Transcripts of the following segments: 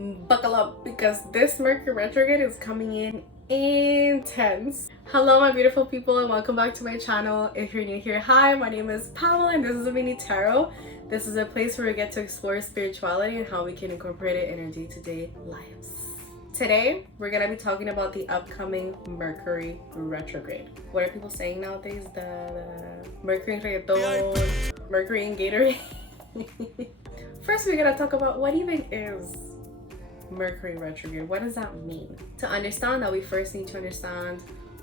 buckle up because this Mercury retrograde is coming in intense. Hello my beautiful people and welcome back to my channel. If you're new here, hi, my name is Pamela and this is a mini tarot. This is a place where we get to explore spirituality and how we can incorporate it in our day-to-day lives. Today we're gonna be talking about the upcoming Mercury retrograde. What are people saying nowadays? The Mercury in reggaeton, Mercury in Gatorade. First we're gonna talk about what even is Mercury retrograde. What does that mean? To understand that, we first need to understand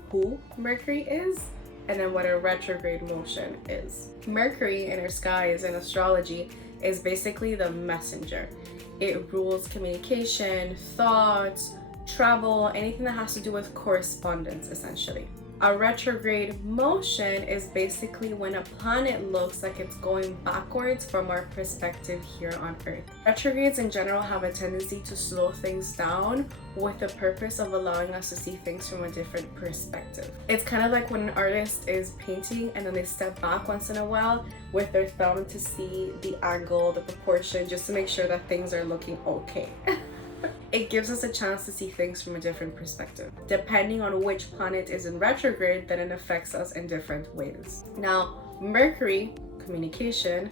who Mercury is and then what a retrograde motion is. Mercury in our skies in astrology is basically the messenger. It rules communication, thoughts, travel, anything that has to do with correspondence essentially. A retrograde motion is basically when a planet looks like it's going backwards from our perspective here on Earth. Retrogrades in general have a tendency to slow things down with the purpose of allowing us to see things from a different perspective. It's kind of like when an artist is painting and then they step back once in a while with their thumb to see the angle, the proportion, just to make sure that things are looking okay. It gives us a chance to see things from a different perspective. Depending on which planet is in retrograde, then it affects us in different ways. Now, Mercury, communication,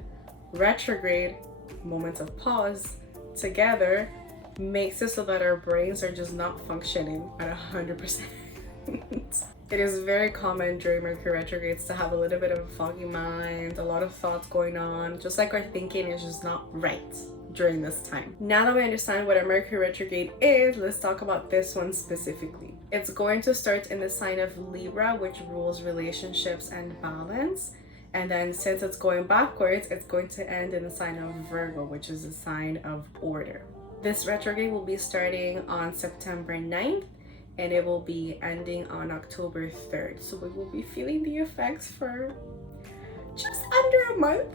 retrograde, moments of pause, together makes it so that our brains are just not functioning at 100%. It is very common during Mercury retrogrades to have a little bit of a foggy mind, a lot of thoughts going on, just like our thinking is just not right during this time. Now that we understand what a Mercury retrograde is, let's talk about this one specifically. It's going to start in the sign of Libra, which rules relationships and balance. And then since it's going backwards, it's going to end in the sign of Virgo, which is a sign of order. This retrograde will be starting on September 9th and it will be ending on October 3rd. So we will be feeling the effects for just under a month.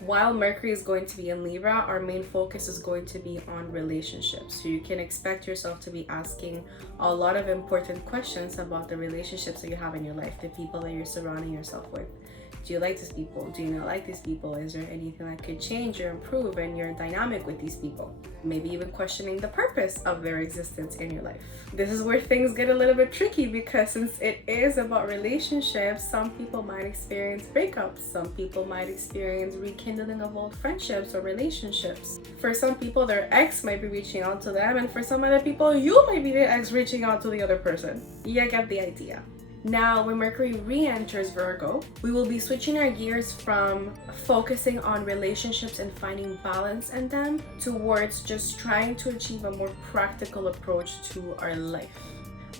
While Mercury is going to be in Libra, our main focus is going to be on relationships. So you can expect yourself to be asking a lot of important questions about the relationships that you have in your life, the people that you're surrounding yourself with. Do you like these people? Do you not like these people? Is there anything that could change or improve in your dynamic with these people? Maybe even questioning the purpose of their existence in your life. This is where things get a little bit tricky because since it is about relationships, some people might experience breakups. Some people might experience rekindling of old friendships or relationships. For some people, their ex might be reaching out to them, and for some other people, you might be the ex reaching out to the other person. You get the idea. Now, when Mercury re-enters Virgo, we will be switching our gears from focusing on relationships and finding balance in them towards just trying to achieve a more practical approach to our life.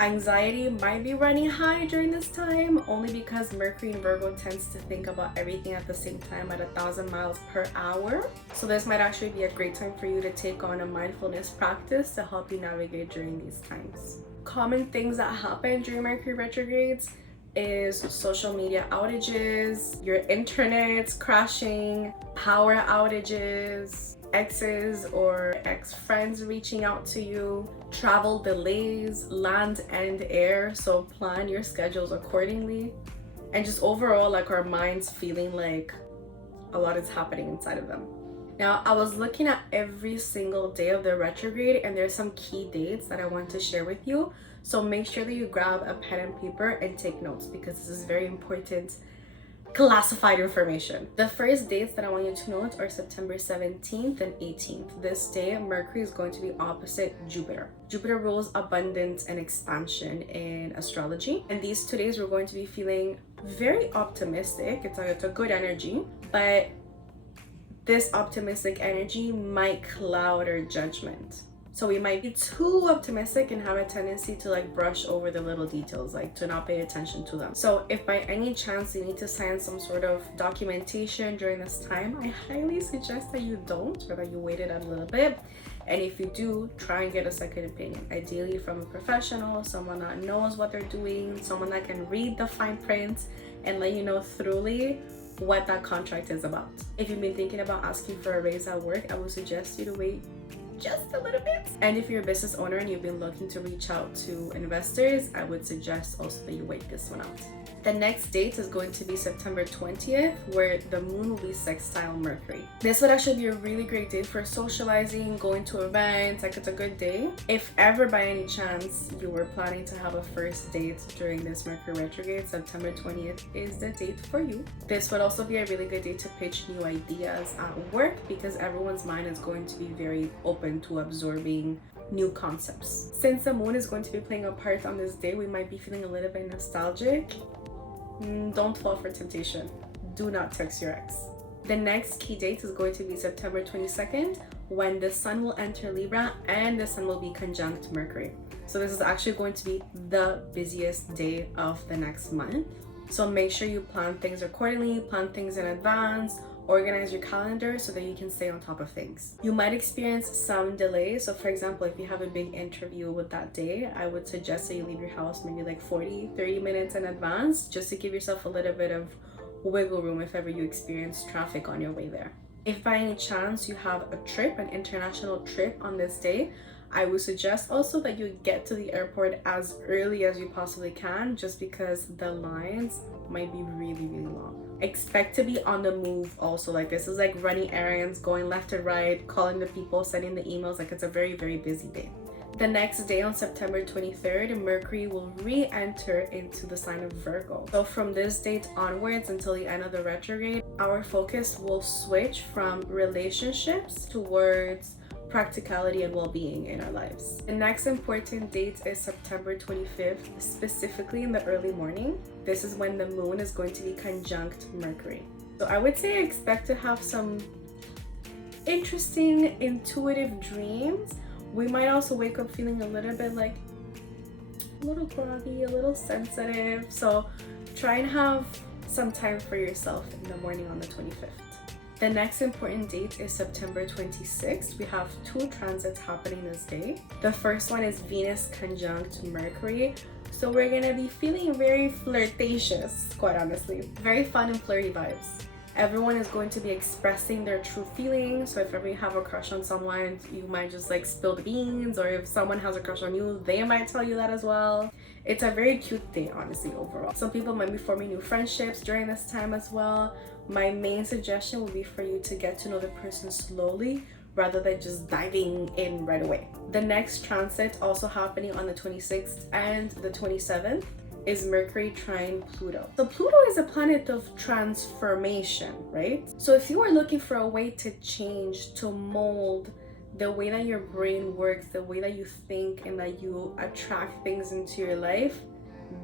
Anxiety might be running high during this time only because Mercury in Virgo tends to think about everything at the same time at 1,000 miles per hour. So this might actually be a great time for you to take on a mindfulness practice to help you navigate during these times. Common things that happen during Mercury retrogrades is social media outages, your internet's crashing, power outages, exes or ex-friends reaching out to you, travel delays, land and air, so plan your schedules accordingly, and just overall like our minds feeling like a lot is happening inside of them. Now, I was looking at every single day of the retrograde and there's some key dates that I want to share with you. So make sure that you grab a pen and paper and take notes because this is very important classified information. The first dates that I want you to note are September 17th and 18th. This day, Mercury is going to be opposite Jupiter. Jupiter rules abundance and expansion in astrology. And these 2 days, we're going to be feeling very optimistic. It's a good energy, but this optimistic energy might cloud our judgment. So we might be too optimistic and have a tendency to like brush over the little details, like to not pay attention to them. So if by any chance you need to sign some sort of documentation during this time, I highly suggest that you don't, or that you wait it out a little bit. And if you do, try and get a second opinion, ideally from a professional, someone that knows what they're doing, someone that can read the fine print and let you know thoroughly what that contract is about. If you've been thinking about asking for a raise at work, I would suggest you to wait just a little bit. And if you're a business owner and you've been looking to reach out to investors, I would suggest also that you wait this one out. The next date is going to be September 20th, where the moon will be sextile Mercury. This would actually be a really great day for socializing, going to events. Like, it's a good day. If ever by any chance you were planning to have a first date during this Mercury retrograde, September 20th is the date for you. This would also be a really good day to pitch new ideas at work, because everyone's mind is going to be very open to absorbing new concepts. Since the moon is going to be playing a part on this day, we might be feeling a little bit nostalgic. Don't fall for temptation. Do not text your ex. The next key date is going to be September 22nd, when the sun will enter Libra and the sun will be conjunct Mercury. So this is actually going to be the busiest day of the next month. So make sure you plan things accordingly, plan things in advance, organize your calendar so that you can stay on top of things. You might experience some delays. So for example, if you have a big interview with that day, I would suggest that you leave your house maybe like 40-30 minutes in advance, just to give yourself a little bit of wiggle room if ever you experience traffic on your way there. If by any chance you have a trip, an international trip on this day, I would suggest also that you get to the airport as early as you possibly can, just because the lines might be really long. Expect to be on the move also. Like, this is like running errands, going left and right, calling the people, sending the emails. Like, it's a very busy day. The next day, on September 23rd, Mercury will re-enter into the sign of Virgo. So from this date onwards until the end of the retrograde, our focus will switch from relationships towards practicality and well-being in our lives. The next important date is September 25th, specifically in the early morning. This is when the moon is going to be conjunct Mercury. So I would say expect to have some interesting, intuitive dreams. We might also wake up feeling a little bit like a little groggy, a little sensitive. So try and have some time for yourself in the morning on the 25th. The next important date is September 26th. We have two transits happening this day. The first one is Venus conjunct Mercury. So we're gonna be feeling very flirtatious, quite honestly. Very fun and flirty vibes. Everyone is going to be expressing their true feelings. So if ever you have a crush on someone, you might just like spill the beans, or if someone has a crush on you, they might tell you that as well. It's a very cute day, honestly, overall. Some people might be forming new friendships during this time as well. My main suggestion would be for you to get to know the person slowly rather than just diving in right away. The next transit, also happening on the 26th and the 27th, is Mercury trine Pluto. So Pluto is a planet of transformation, right? So if you are looking for a way to change, to mold the way that your brain works, the way that you think, and that you attract things into your life,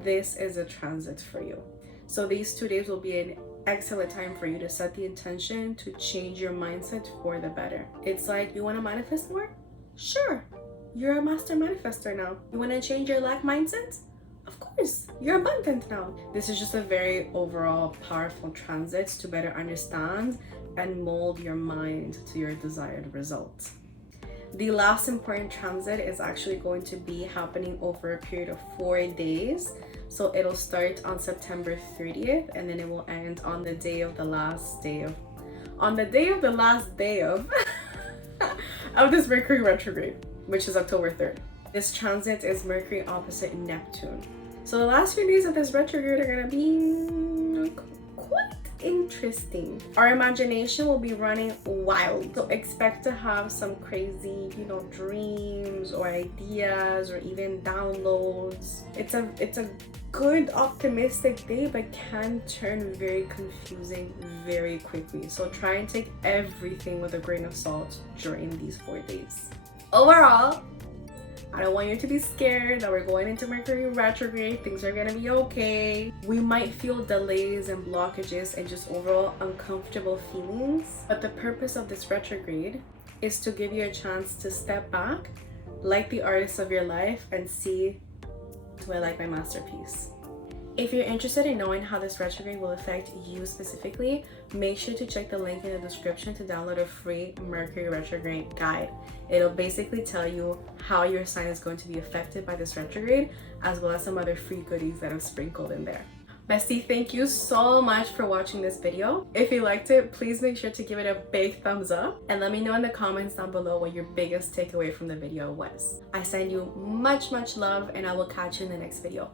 this is a transit for you. So these 2 days will be an excellent time for you to set the intention to change your mindset for the better. It's like, you want to manifest more? Sure, you're a master manifestor now. You want to change your lack mindset? Of course, you're abundant now. This is just a very overall powerful transit to better understand and mold your mind to your desired result. The last important transit is actually going to be happening over a period of 4 days. So it'll start on September 30th, and then it will end on the day of the last day of of this Mercury retrograde, which is October 3rd. This transit is Mercury opposite Neptune. So the last few days of this retrograde are gonna be quite interesting. Our imagination will be running wild. So expect to have some crazy, dreams or ideas or even downloads. It's a good optimistic day, but can turn very confusing very quickly. So try and take everything with a grain of salt during these 4 days. Overall, I don't want you to be scared that we're going into Mercury retrograde. Things are gonna be okay. We might feel delays and blockages and just overall uncomfortable feelings. But the purpose of this retrograde is to give you a chance to step back, like the artist of your life, and see, do I like my masterpiece? If you're interested in knowing how this retrograde will affect you specifically, make sure to check the link in the description to download a free Mercury retrograde guide. It'll basically tell you how your sign is going to be affected by this retrograde, as well as some other free goodies that I've sprinkled in there. Bestie, thank you so much for watching this video. If you liked it, please make sure to give it a big thumbs up and let me know in the comments down below what your biggest takeaway from the video was. I send you much love and I will catch you in the next video.